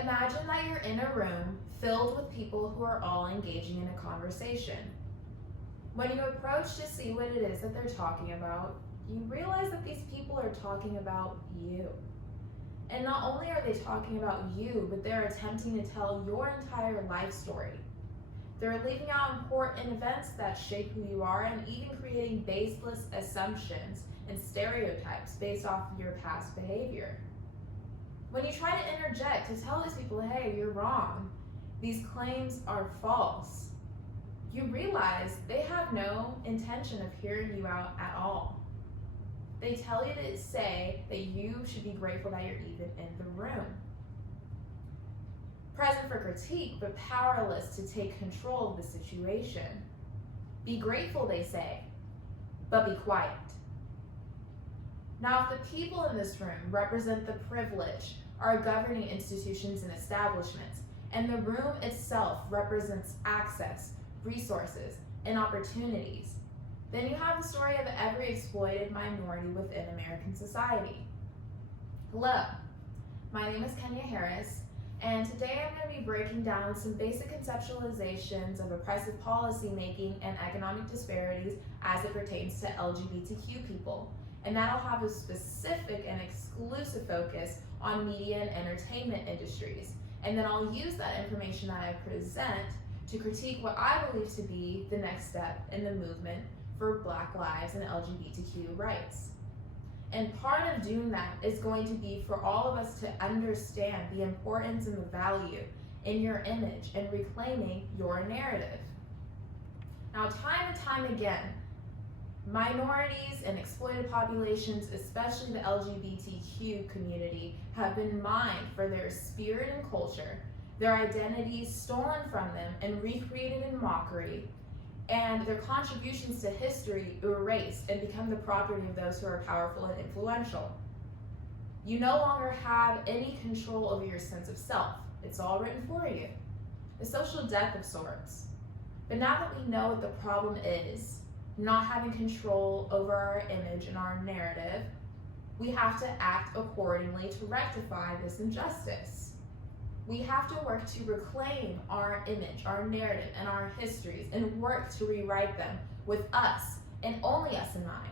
Imagine that you're in a room filled with people who are all engaging in a conversation. When you approach to see what it is that they're talking about, you realize that these people are talking about you. And not only are they talking about you, but they're attempting to tell your entire life story. They're leaving out important events that shape who you are and even creating baseless assumptions and stereotypes based off of your past behavior. When you try to interject to tell these people, hey, you're wrong, these claims are false, you realize they have no intention of hearing you out at all. They tell you to say that you should be grateful that you're even in the room. Present for critique, but powerless to take control of the situation. Be grateful, they say, but be quiet. Now, if the people in this room represent the privilege, our governing institutions and establishments, and the room itself represents access, resources, and opportunities, then you have the story of every exploited minority within American society. Hello, my name is Kenya Harris, and today I'm going to be breaking down some basic conceptualizations of oppressive policymaking and economic disparities as it pertains to LGBTQ people. And that'll have a specific and exclusive focus on media and entertainment industries. And then I'll use that information that I present to critique what I believe to be the next step in the movement for Black lives and LGBTQ rights. And part of doing that is going to be for all of us to understand the importance and the value in your image and reclaiming your narrative. Now, time and time again, minorities and exploited populations, especially the LGBTQ community, have been mined for their spirit and culture, their identities stolen from them and recreated in mockery, and their contributions to history erased and become the property of those who are powerful and influential. You no longer have any control over your sense of self. It's all written for you. A social death of sorts. But now that we know what the problem is, not having control over our image and our narrative, we have to act accordingly to rectify this injustice. We have to work to reclaim our image, our narrative, and our histories, and work to rewrite them with us and only us in mind.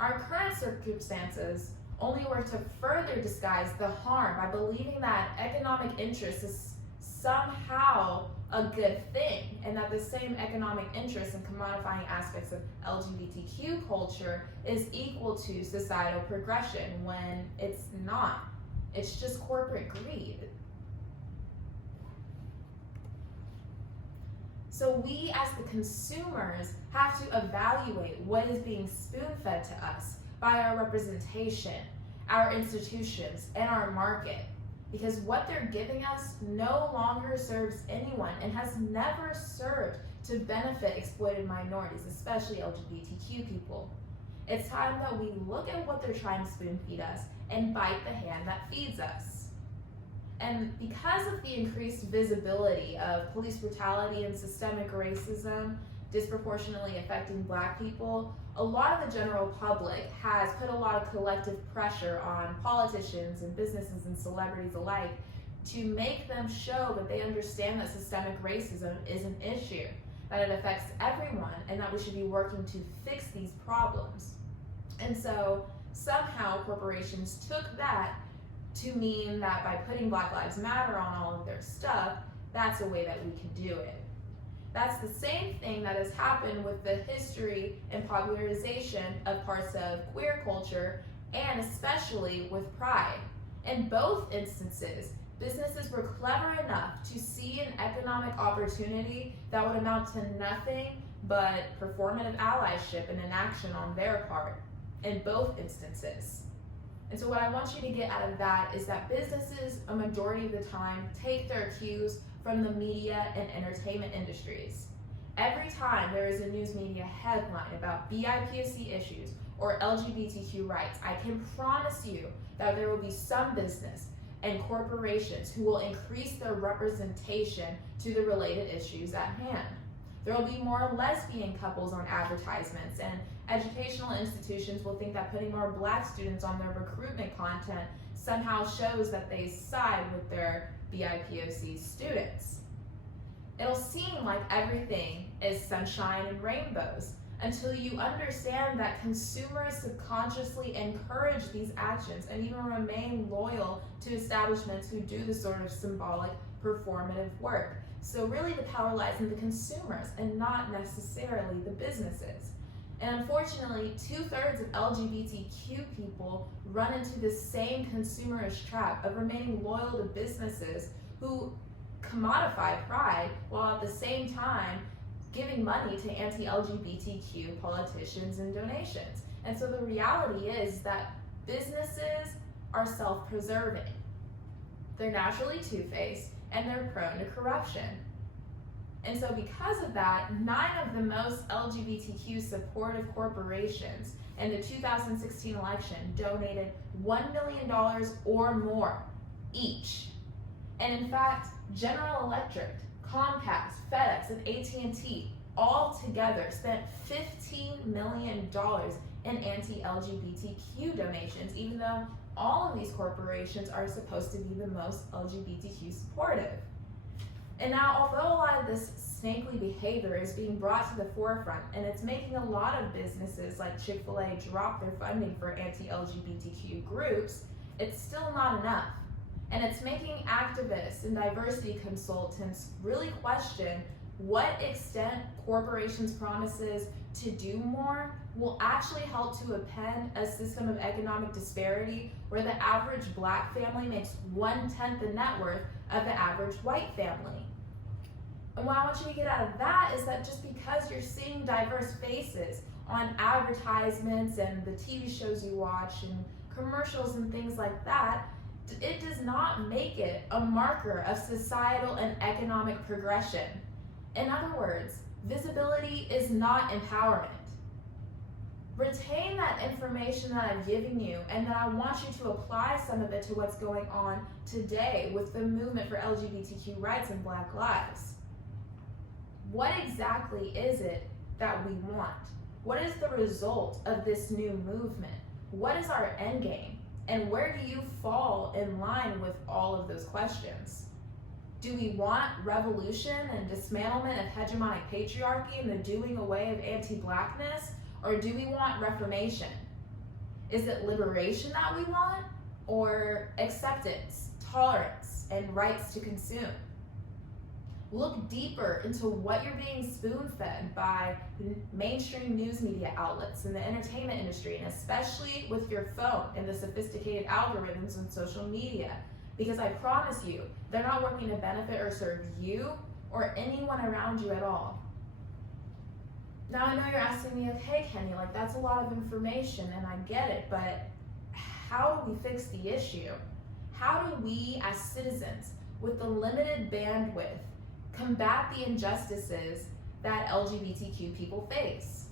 Our current circumstances only work to further disguise the harm by believing that economic interest is somehow a good thing, and that the same economic interest in commodifying aspects of LGBTQ culture is equal to societal progression when it's not. It's just corporate greed. So we as the consumers have to evaluate what is being spoon-fed to us by our representation, our institutions, and our market. Because what they're giving us no longer serves anyone and has never served to benefit exploited minorities, especially LGBTQ people. It's time that we look at what they're trying to spoon feed us and bite the hand that feeds us. And because of the increased visibility of police brutality and systemic racism disproportionately affecting Black people, a lot of the general public has put a lot of collective pressure on politicians and businesses and celebrities alike to make them show that they understand that systemic racism is an issue, that it affects everyone, and that we should be working to fix these problems. And so somehow corporations took that to mean that by putting Black Lives Matter on all of their stuff, that's a way that we can do it. That's the same thing that has happened with the history and popularization of parts of queer culture, and especially with Pride. In both instances, businesses were clever enough to see an economic opportunity that would amount to nothing but performative allyship and inaction on their part in both instances. And so what I want you to get out of that is that businesses, a majority of the time, take their cues from the media and entertainment industries. Every time there is a news media headline about BIPOC issues or LGBTQ rights, I can promise you that there will be some business and corporations who will increase their representation to the related issues at hand. There will be more lesbian couples on advertisements, and educational institutions will think that putting more Black students on their recruitment content somehow shows that they side with their BIPOC students. It'll seem like everything is sunshine and rainbows until you understand that consumers subconsciously encourage these actions and even remain loyal to establishments who do this sort of symbolic performative work. So really the power lies in the consumers and not necessarily the businesses. And unfortunately, 2/3 of LGBTQ people run into this same consumerish trap of remaining loyal to businesses who commodify pride while at the same time giving money to anti-LGBTQ politicians and donations. And so the reality is that businesses are self-preserving. They're naturally two-faced and they're prone to corruption. And so because of that, 9 of the most LGBTQ supportive corporations in the 2016 election donated $1 million or more each. And in fact, General Electric, Comcast, FedEx, and AT&T all together spent $15 million in anti-LGBTQ donations, even though all of these corporations are supposed to be the most LGBTQ supportive. And now, although a lot of this snakely behavior is being brought to the forefront, and it's making a lot of businesses like Chick-fil-A drop their funding for anti-LGBTQ groups, it's still not enough. And it's making activists and diversity consultants really question what extent corporations' promises to do more will actually help to upend a system of economic disparity where the average Black family makes 1/10 the net worth of the average white family. And what I want you to get out of that is that just because you're seeing diverse faces on advertisements and the TV shows you watch and commercials and things like that, it does not make it a marker of societal and economic progression. In other words, visibility is not empowerment. Retain that information that I've given you, and then I want you to apply some of it to what's going on today with the movement for LGBTQ rights and Black lives. What exactly is it that we want? What is the result of this new movement? What is our end game? And where do you fall in line with all of those questions? Do we want revolution and dismantlement of hegemonic patriarchy and the doing away of anti-Blackness? Or do we want reformation? Is it liberation that we want? Or acceptance, tolerance, and rights to consume? Look deeper into what you're being spoon-fed by mainstream news media outlets and the entertainment industry, and especially with your phone and the sophisticated algorithms on social media. Because I promise you, they're not working to benefit or serve you or anyone around you at all. Now I know you're asking me, okay, Kenny, like that's a lot of information and I get it, but how do we fix the issue? How do we as citizens with the limited bandwidth combat the injustices that LGBTQ people face?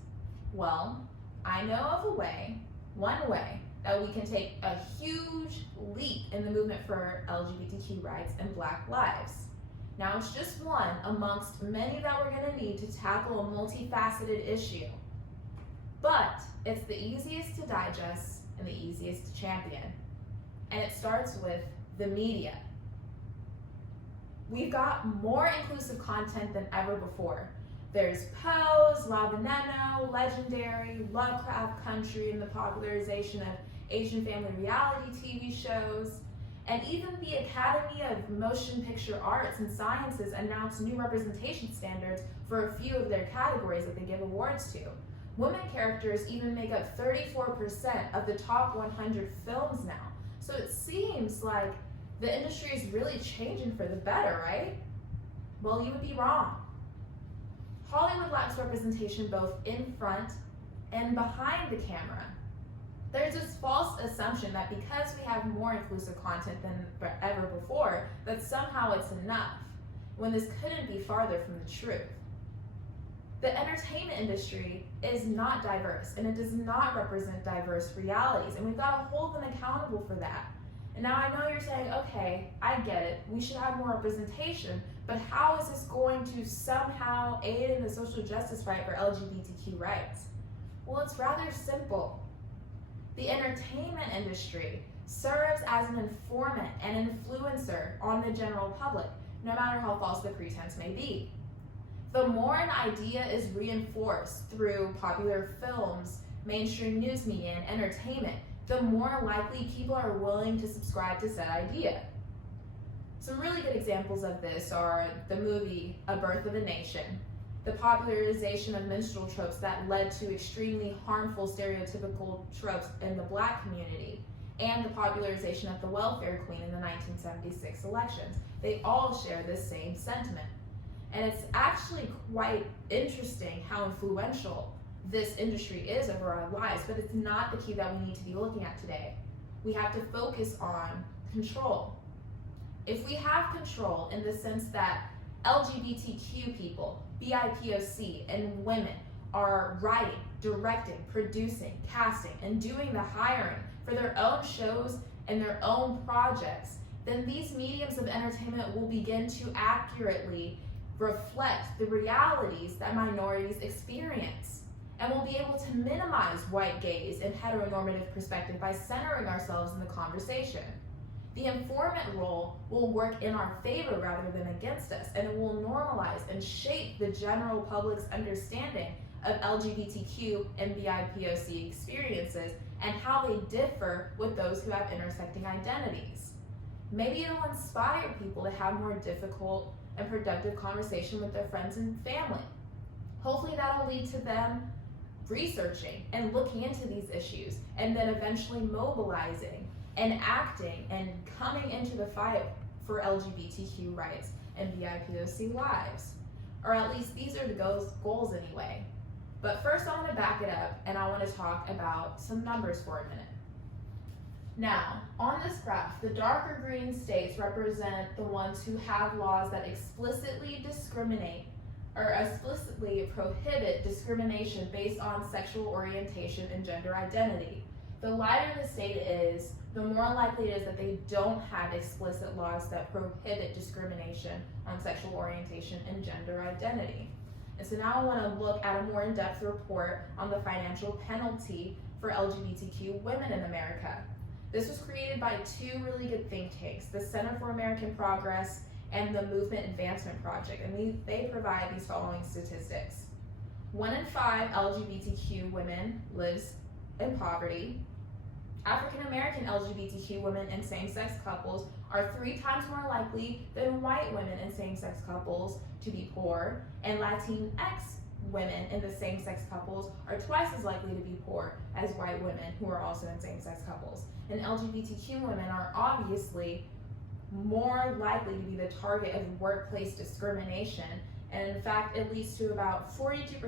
Well, I know of a way, one way, that we can take a huge leap in the movement for LGBTQ rights and Black lives. Now it's just one amongst many that we're gonna need to tackle a multifaceted issue. But it's the easiest to digest and the easiest to champion. And it starts with the media. We've got more inclusive content than ever before. There's Pose, La Veneno, Legendary, Lovecraft Country, and the popularization of Asian family reality TV shows. And even the Academy of Motion Picture Arts and Sciences announced new representation standards for a few of their categories that they give awards to. Women characters even make up 34% of the top 100 films now. So it seems like the industry is really changing for the better, right? Well, you would be wrong. Hollywood lacks representation both in front and behind the camera. There's this false assumption that because we have more inclusive content than ever before, that somehow it's enough, when this couldn't be farther from the truth. The entertainment industry is not diverse, and it does not represent diverse realities, and we've got to hold them accountable for that. And now I know you're saying, okay, I get it, we should have more representation, but how is this going to somehow aid in the social justice fight for LGBTQ rights? Well, it's rather simple. The entertainment industry serves as an informant and influencer on the general public, no matter how false the pretense may be. The more an idea is reinforced through popular films, mainstream news media, and entertainment, the more likely people are willing to subscribe to said idea. Some really good examples of this are the movie A Birth of a Nation, the popularization of minstrel tropes that led to extremely harmful stereotypical tropes in the Black community, and the popularization of the welfare queen in the 1976 elections. They all share this same sentiment. And it's actually quite interesting how influential this industry is over our lives, but it's not the key that we need to be looking at today. We have to focus on control. If we have control in the sense that LGBTQ people, BIPOC, and women are writing, directing, producing, casting, and doing the hiring for their own shows and their own projects, then these mediums of entertainment will begin to accurately reflect the realities that minorities experience. And we'll be able to minimize white gaze and heteronormative perspective by centering ourselves in the conversation. The informant role will work in our favor rather than against us, and it will normalize and shape the general public's understanding of LGBTQ and BIPOC experiences and how they differ with those who have intersecting identities. Maybe it'll inspire people to have more difficult and productive conversation with their friends and family. Hopefully that'll lead to them researching and looking into these issues, and then eventually mobilizing and acting and coming into the fight for LGBTQ rights and BIPOC lives. Or at least these are the goals anyway. But first I want to back it up and I want to talk about some numbers for a minute. Now, on this graph, the darker green states represent the ones who have laws that explicitly discriminate or explicitly prohibit discrimination based on sexual orientation and gender identity. The lighter the state is, the more likely it is that they don't have explicit laws that prohibit discrimination on sexual orientation and gender identity. And so now I want to look at a more in-depth report on the financial penalty for LGBTQ women in America. This was created by two really good think tanks, the Center for American Progress and the Movement Advancement Project, and they provide these following statistics. 1 in 5 LGBTQ women lives in poverty. African American LGBTQ women and same-sex couples are 3 times more likely than white women and same-sex couples to be poor, and Latinx women in the same-sex couples are twice as likely to be poor as white women who are also in same-sex couples. And LGBTQ women are obviously more likely to be the target of workplace discrimination, and in fact it leads to about 42%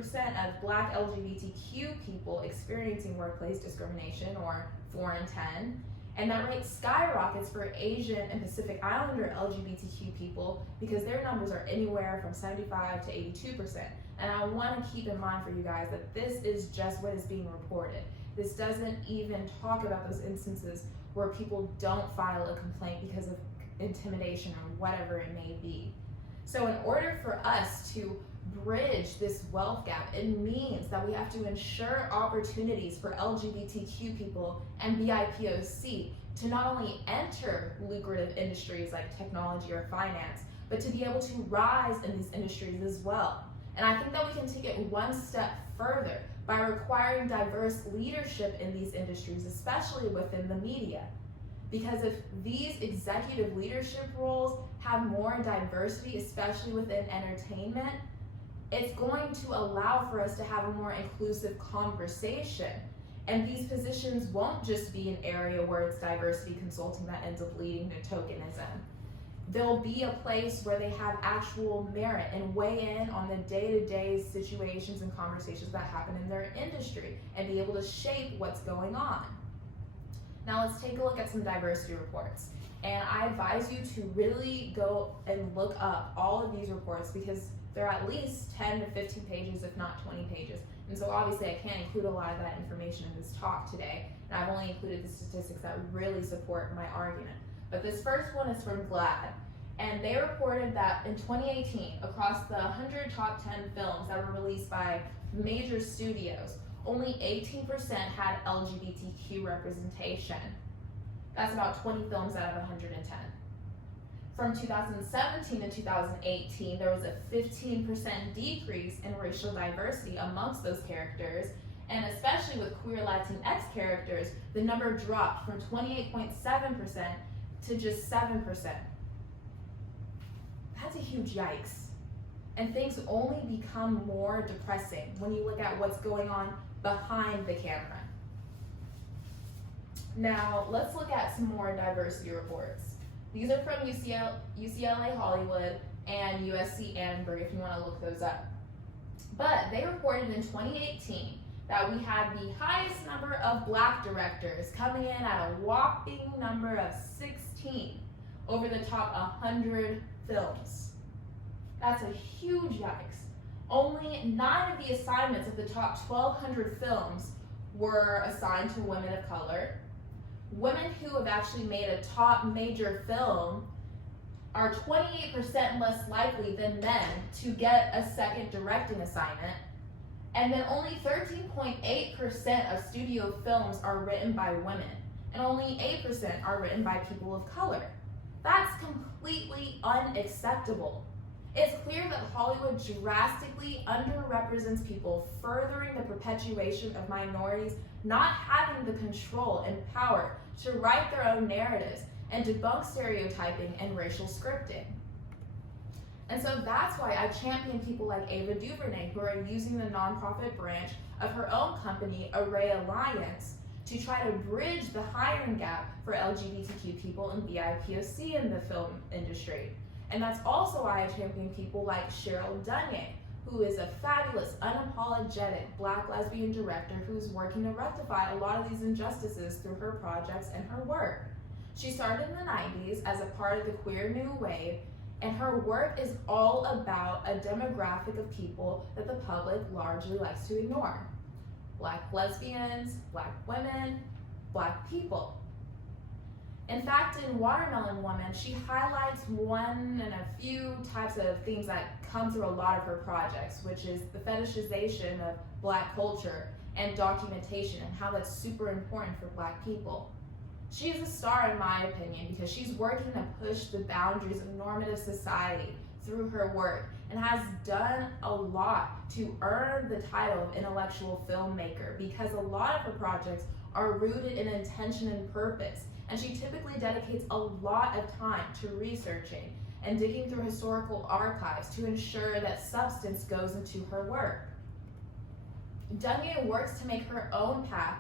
of Black LGBTQ people experiencing workplace discrimination, or 4 in 10, and that rate skyrockets for Asian and Pacific Islander LGBTQ people because their numbers are anywhere from 75 to 82%. And I want to keep in mind for you guys that this is just what is being reported. This doesn't even talk about those instances where people don't file a complaint because of intimidation or whatever it may be. So in order for us to bridge this wealth gap, it means that we have to ensure opportunities for LGBTQ people and BIPOC to not only enter lucrative industries like technology or finance, but to be able to rise in these industries as well. And I think that we can take it one step further by requiring diverse leadership in these industries, especially within the media. Because if these executive leadership roles have more diversity, especially within entertainment, it's going to allow for us to have a more inclusive conversation. And these positions won't just be an area where it's diversity consulting that ends up leading to tokenism. There'll be a place where they have actual merit and weigh in on the day-to-day situations and conversations that happen in their industry and be able to shape what's going on. Now let's take a look at some diversity reports. And I advise you to really go and look up all of these reports because they're at least 10 to 15 pages, if not 20 pages. And so obviously I can't include a lot of that information in this talk today. And I've only included the statistics that really support my argument. But this first one is from GLAAD. And they reported that in 2018, across the 100 top 10 films that were released by major studios, only 18% had LGBTQ representation. That's about 20 films out of 110. From 2017 to 2018, there was a 15% decrease in racial diversity amongst those characters, and especially with queer Latinx characters, the number dropped from 28.7% to just 7%. That's a huge yikes. And things only become more depressing when you look at what's going on behind the camera. Now, let's look at some more diversity reports. These are from UCLA Hollywood and USC Annenberg, if you want to look those up. But they reported in 2018 that we had the highest number of Black directors, coming in at a whopping number of 16 over the top 100 films. That's a huge yikes. Only 9 of the assignments of the top 1,200 films were assigned to women of color. Women who have actually made a top major film are 28% less likely than men to get a second directing assignment. And then only 13.8% of studio films are written by women, and only 8% are written by people of color. That's completely unacceptable. It's clear that Hollywood drastically underrepresents people, furthering the perpetuation of minorities not having the control and power to write their own narratives and debunk stereotyping and racial scripting. And so that's why I champion people like Ava DuVernay, who are using the nonprofit branch of her own company, Array Alliance, to try to bridge the hiring gap for LGBTQ people and BIPOC in the film industry. And that's also why I champion people like Cheryl Dunye, who is a fabulous, unapologetic Black lesbian director who's working to rectify a lot of these injustices through her projects and her work. She started in the 90s as a part of the queer new wave, and her work is all about a demographic of people that the public largely likes to ignore. Black lesbians, Black women, Black people. In fact, in Watermelon Woman, she highlights one and a few types of themes that come through a lot of her projects, which is the fetishization of Black culture and documentation, and how that's super important for Black people. She is a star in my opinion because she's working to push the boundaries of normative society through her work and has done a lot to earn the title of intellectual filmmaker, because a lot of her projects are rooted in intention and purpose, and she typically dedicates a lot of time to researching and digging through historical archives to ensure that substance goes into her work. Dunye works to make her own path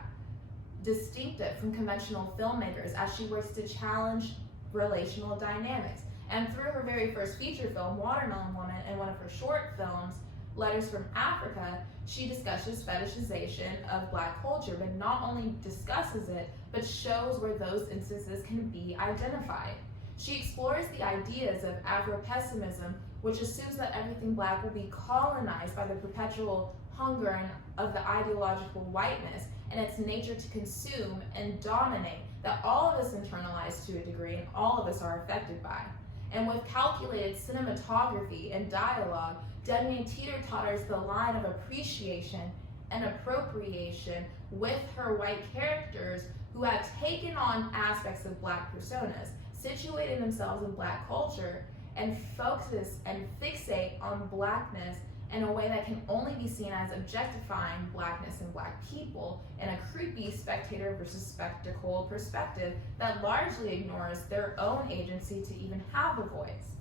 distinctive from conventional filmmakers as she works to challenge relational dynamics. And through her very first feature film, Watermelon Woman, and one of her short films, Letters from Africa, she discusses fetishization of Black culture, but not only discusses it, but shows where those instances can be identified. She explores the ideas of Afro-pessimism, which assumes that everything Black will be colonized by the perpetual hunger of the ideological whiteness and its nature to consume and dominate, that all of us internalize to a degree and all of us are affected by. And with calculated cinematography and dialogue, Dunye teeter-totters the line of appreciation and appropriation with her white characters who have taken on aspects of Black personas, situated themselves in Black culture, and focus and fixate on Blackness in a way that can only be seen as objectifying Blackness and Black people in a creepy spectator versus spectacle perspective that largely ignores their own agency to even have a voice.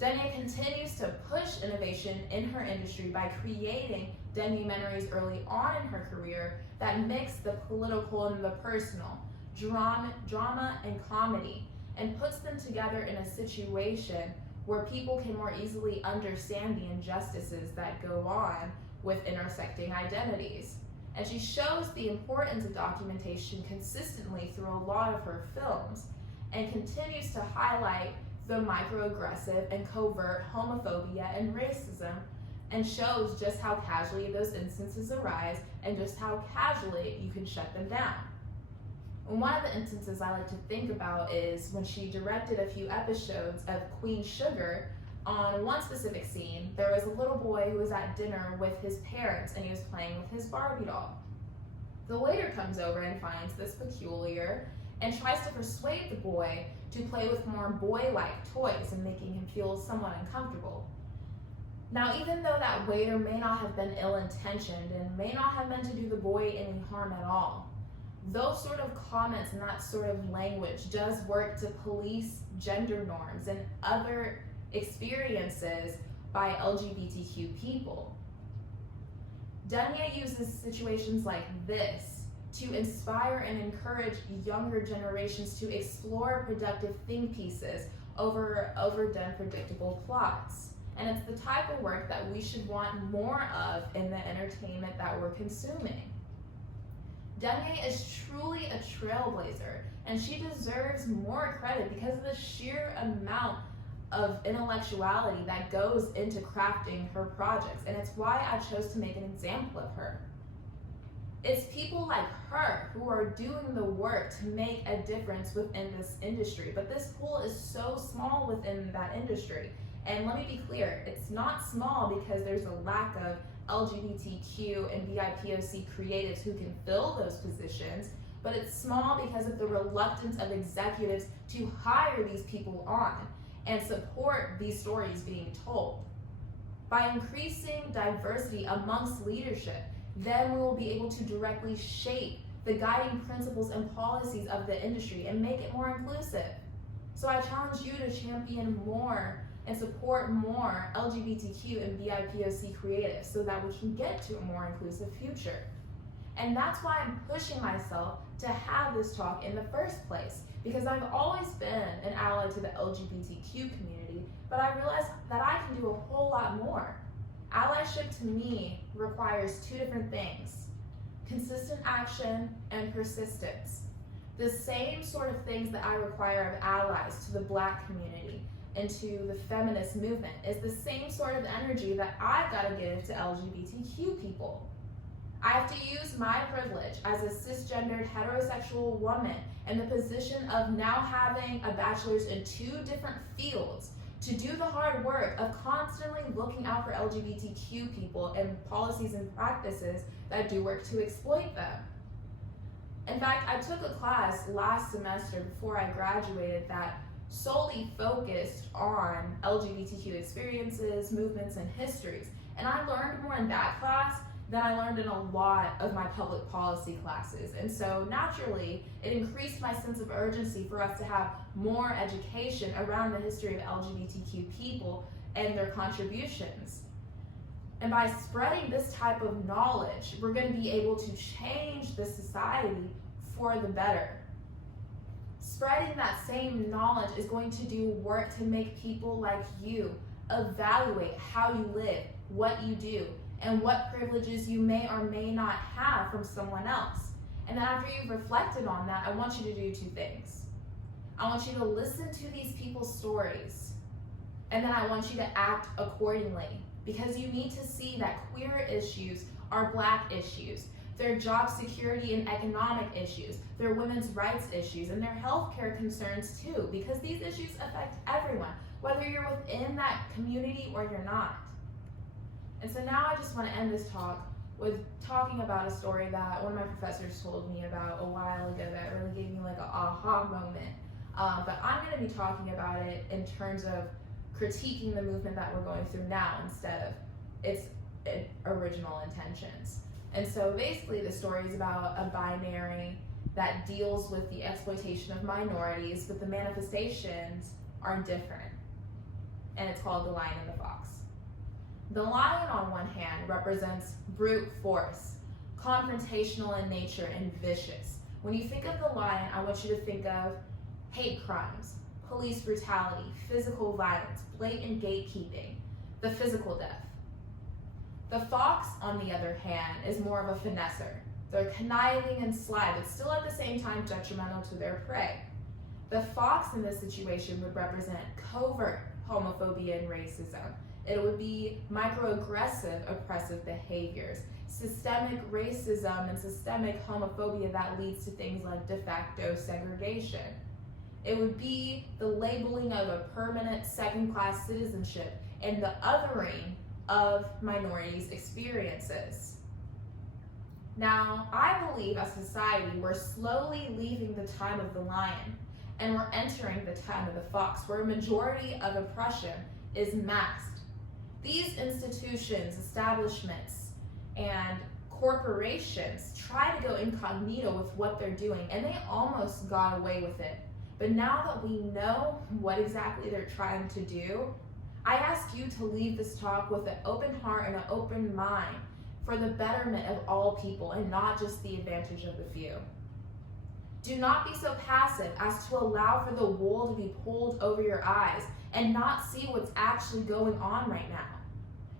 Dunye continues to push innovation in her industry by creating documentaries early on in her career that mix the political and the personal, drama and comedy, and puts them together in a situation where people can more easily understand the injustices that go on with intersecting identities. And she shows the importance of documentation consistently through a lot of her films, and continues to highlight the microaggressive and covert homophobia and racism, and shows just how casually those instances arise and just how casually you can shut them down. And one of the instances I like to think about is when she directed a few episodes of Queen Sugar. On one specific scene, there was a little boy who was at dinner with his parents and he was playing with his Barbie doll. The waiter comes over and finds this peculiar and tries to persuade the boy to play with more boy-like toys and making him feel somewhat uncomfortable. Now, even though that waiter may not have been ill-intentioned and may not have meant to do the boy any harm at all, those sort of comments and that sort of language does work to police gender norms and other experiences by LGBTQ people. Denya uses situations like this to inspire and encourage younger generations to explore productive think pieces over overdone predictable plots. And it's the type of work that we should want more of in the entertainment that we're consuming. Denya is truly a trailblazer, and she deserves more credit because of the sheer amount of intellectuality that goes into crafting her projects, and it's why I chose to make an example of her. It's people like her who are doing the work to make a difference within this industry, but this pool is so small within that industry. And let me be clear, it's not small because there's a lack of LGBTQ and BIPOC creatives who can fill those positions, but it's small because of the reluctance of executives to hire these people on and support these stories being told. By increasing diversity amongst leadership, then we will be able to directly shape the guiding principles and policies of the industry and make it more inclusive. So I challenge you to champion more and support more LGBTQ and BIPOC creatives so that we can get to a more inclusive future. And that's why I'm pushing myself to have this talk in the first place, because I've always been an ally to the LGBTQ community, but I realized that I can do a whole lot more. Allyship to me requires two different things: consistent action and persistence. The same sort of things that I require of allies to the Black community and to the feminist movement is the same sort of energy that I've got to give to LGBTQ people. I have to use my privilege as a cisgendered heterosexual woman in the position of now having a bachelor's in two different fields to do the hard work of constantly looking out for LGBTQ people and policies and practices that do work to exploit them. In fact, I took a class last semester before I graduated that solely focused on LGBTQ experiences, movements, and histories. And I learned more in that class than I learned in a lot of my public policy classes. And so naturally, it increased my sense of urgency for us to have more education around the history of LGBTQ people and their contributions. And by spreading this type of knowledge, we're going to be able to change the society for the better. Spreading that same knowledge is going to do work to make people like you evaluate how you live, what you do, and what privileges you may or may not have from someone else. And then after you've reflected on that, I want you to do two things. I want you to listen to these people's stories, and then I want you to act accordingly, because you need to see that queer issues are Black issues. They're job security and economic issues, they're women's rights issues, and they're healthcare concerns too, because these issues affect everyone, whether you're within that community or you're not. And so now I just want to end this talk with talking about a story that one of my professors told me about a while ago that really gave me like an aha moment. But I'm going to be talking about it in terms of critiquing the movement that we're going through now instead of its original intentions. And so basically the story is about a binary that deals with the exploitation of minorities, but the manifestations are different. And it's called The Lion and the Fox. The lion on one hand represents brute force, confrontational in nature and vicious. When you think of the lion, I want you to think of hate crimes, police brutality, physical violence, blatant gatekeeping, the physical death. The fox, on the other hand, is more of a finesser. They're conniving and sly, but still at the same time detrimental to their prey. The fox in this situation would represent covert homophobia and racism. It would be microaggressive oppressive behaviors, systemic racism and systemic homophobia that leads to things like de facto segregation. It would be the labeling of a permanent second-class citizenship and the othering of minorities' experiences. Now, I believe as a society, we're slowly leaving the time of the lion and we're entering the time of the fox, where a majority of oppression is masked. These institutions, establishments, and corporations try to go incognito with what they're doing, and they almost got away with it. But now that we know what exactly they're trying to do, I ask you to leave this talk with an open heart and an open mind for the betterment of all people and not just the advantage of the few. Do not be so passive as to allow for the wool to be pulled over your eyes and not see what's actually going on right now.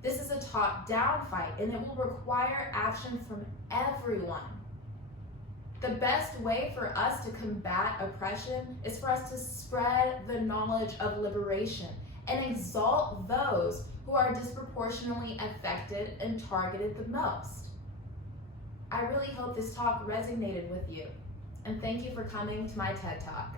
This is a top-down fight, and it will require action from everyone. The best way for us to combat oppression is for us to spread the knowledge of liberation and exalt those who are disproportionately affected and targeted the most. I really hope this talk resonated with you, and thank you for coming to my TED Talk.